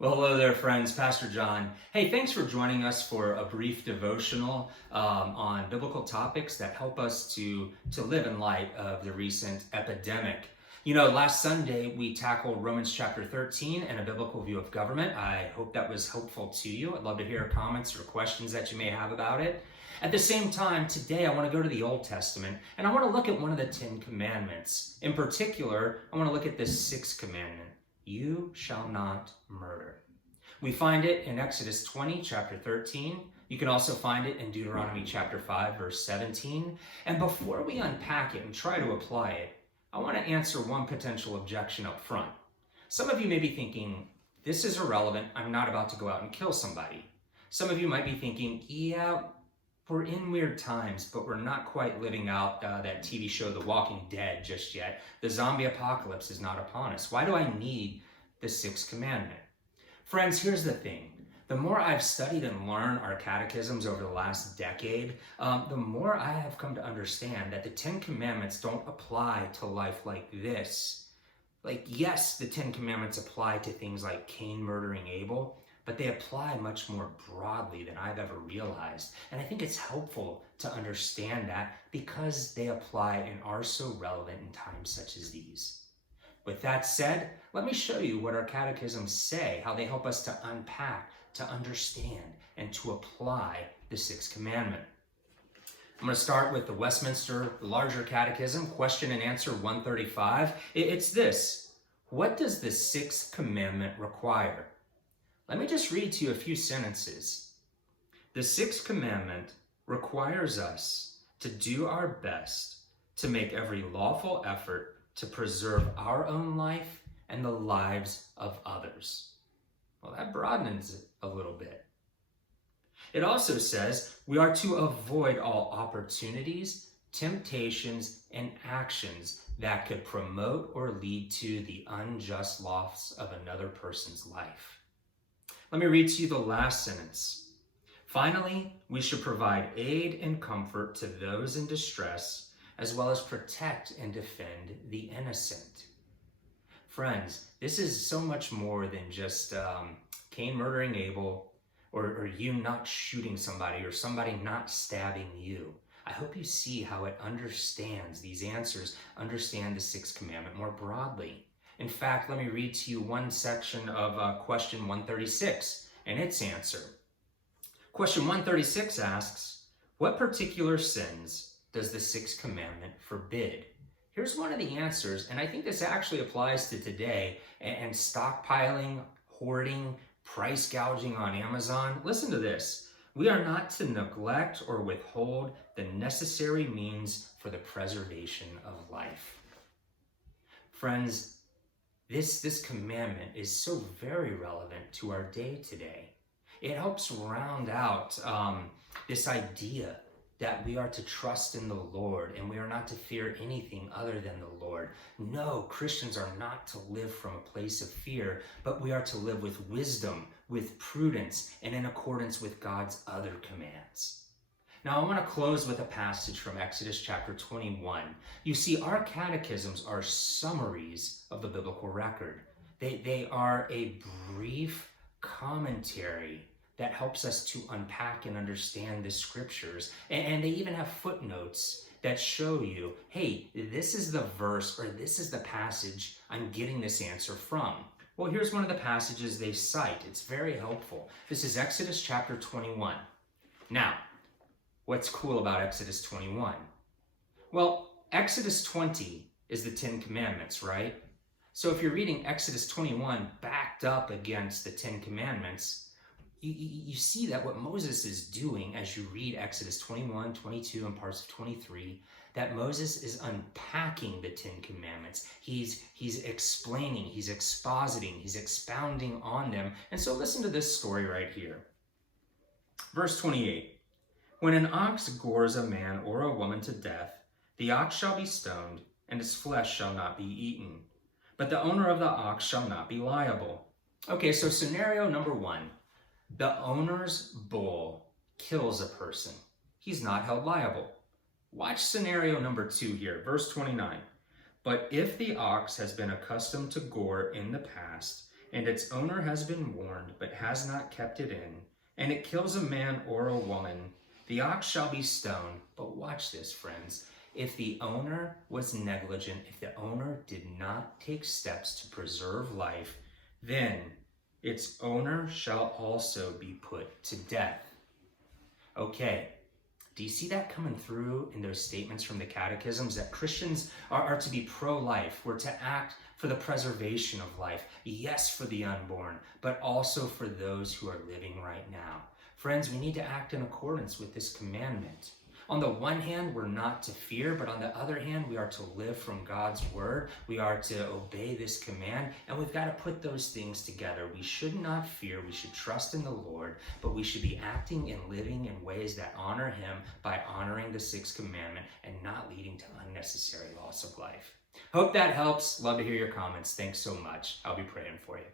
Well, hello there, friends. Pastor John. Hey, thanks for joining us for a brief devotional on biblical topics that help us to live in light of the recent epidemic. You know, last Sunday we tackled Romans chapter 13 and a biblical view of government. I hope that was helpful to you. I'd love to hear comments or questions that you may have about it. At the same time, today I want to go to the Old Testament and I want to look at one of the 10 commandments. In particular, I want to look at this sixth commandment. You shall not murder. We find it in Exodus 20, chapter 13. You can also find it in Deuteronomy chapter 5, verse 17. And before we unpack it and try to apply it, I want to answer one potential objection up front. Some of you may be thinking, this is irrelevant. I'm not about to go out and kill somebody. Some of you might be thinking, yeah, we're in weird times, but we're not quite living out that TV show, The Walking Dead, just yet. The zombie apocalypse is not upon us. Why do I need the sixth commandment? Friends, here's the thing. The more I've studied and learned our catechisms over the last decade, the more I have come to understand that the 10 commandments don't apply to life like this. Like, yes, the 10 commandments apply to things like Cain murdering Abel, but they apply much more broadly than I've ever realized. And I think it's helpful to understand that because they apply and are so relevant in times such as these. With that said, let me show you what our catechisms say, how they help us to unpack, to understand, and to apply the sixth commandment. I'm going to start with the Westminster Larger Catechism, question and answer 135. It's this: what does the sixth commandment require? Let me just read to you a few sentences. The sixth commandment requires us to do our best to make every lawful effort to preserve our own life and the lives of others. Well, that broadens it a little bit. It also says we are to avoid all opportunities, temptations, and actions that could promote or lead to the unjust loss of another person's life. Let me read to you the last sentence. Finally, we should provide aid and comfort to those in distress, as well as protect and defend the innocent. Friends, this is so much more than just Cain murdering Abel, or you not shooting somebody, or somebody not stabbing you. I hope you see how it understands these answers, understand the sixth commandment more broadly. In fact, let me read to you one section of question 136 and its answer. Question 136 asks, what particular sins does the sixth commandment forbid? Here's one of the answers, and I think this actually applies to today, and stockpiling, hoarding, price gouging on Amazon. Listen to this. We are not to neglect or withhold the necessary means for the preservation of life. Friends, this commandment is so very relevant to our day today. It helps round out this idea that we are to trust in the Lord and we are not to fear anything other than the Lord. No, Christians are not to live from a place of fear, but we are to live with wisdom, with prudence, and in accordance with God's other commands. Now, I want to close with a passage from Exodus chapter 21. You see, our catechisms are summaries of the biblical record. They are a brief commentary that helps us to unpack and understand the scriptures. And they even have footnotes that show you, hey, this is the verse or this is the passage I'm getting this answer from. Well, here's one of the passages they cite. It's very helpful. This is Exodus chapter 21. Now, what's cool about Exodus 21? Well, Exodus 20 is the 10 commandments, right? So if you're reading Exodus 21 backed up against the 10 commandments, you see that what Moses is doing as you read Exodus 21, 22, and parts of 23, that Moses is unpacking the 10 commandments. He's explaining, he's expositing, he's expounding on them. And so listen to this story right here. Verse 28. When an ox gores a man or a woman to death, the ox shall be stoned, and its flesh shall not be eaten. But the owner of the ox shall not be liable. Okay, so scenario number one. The owner's bull kills a person. He's not held liable. Watch scenario number 2 here, verse 29. But if the ox has been accustomed to gore in the past, and its owner has been warned, but has not kept it in, and it kills a man or a woman, the ox shall be stoned. But watch this, friends. If the owner was negligent, if the owner did not take steps to preserve life, then its owner shall also be put to death. Okay, do you see that coming through in those statements from the catechisms that Christians are to be pro-life? We're to act for the preservation of life. Yes, for the unborn, but also for those who are living right now. Friends, we need to act in accordance with this commandment. On the one hand, we're not to fear, but on the other hand, we are to live from God's word. We are to obey this command, and we've got to put those things together. We should not fear. We should trust in the Lord, but we should be acting and living in ways that honor him by honoring the sixth commandment and not leading to unnecessary loss of life. Hope that helps. Love to hear your comments. Thanks so much. I'll be praying for you.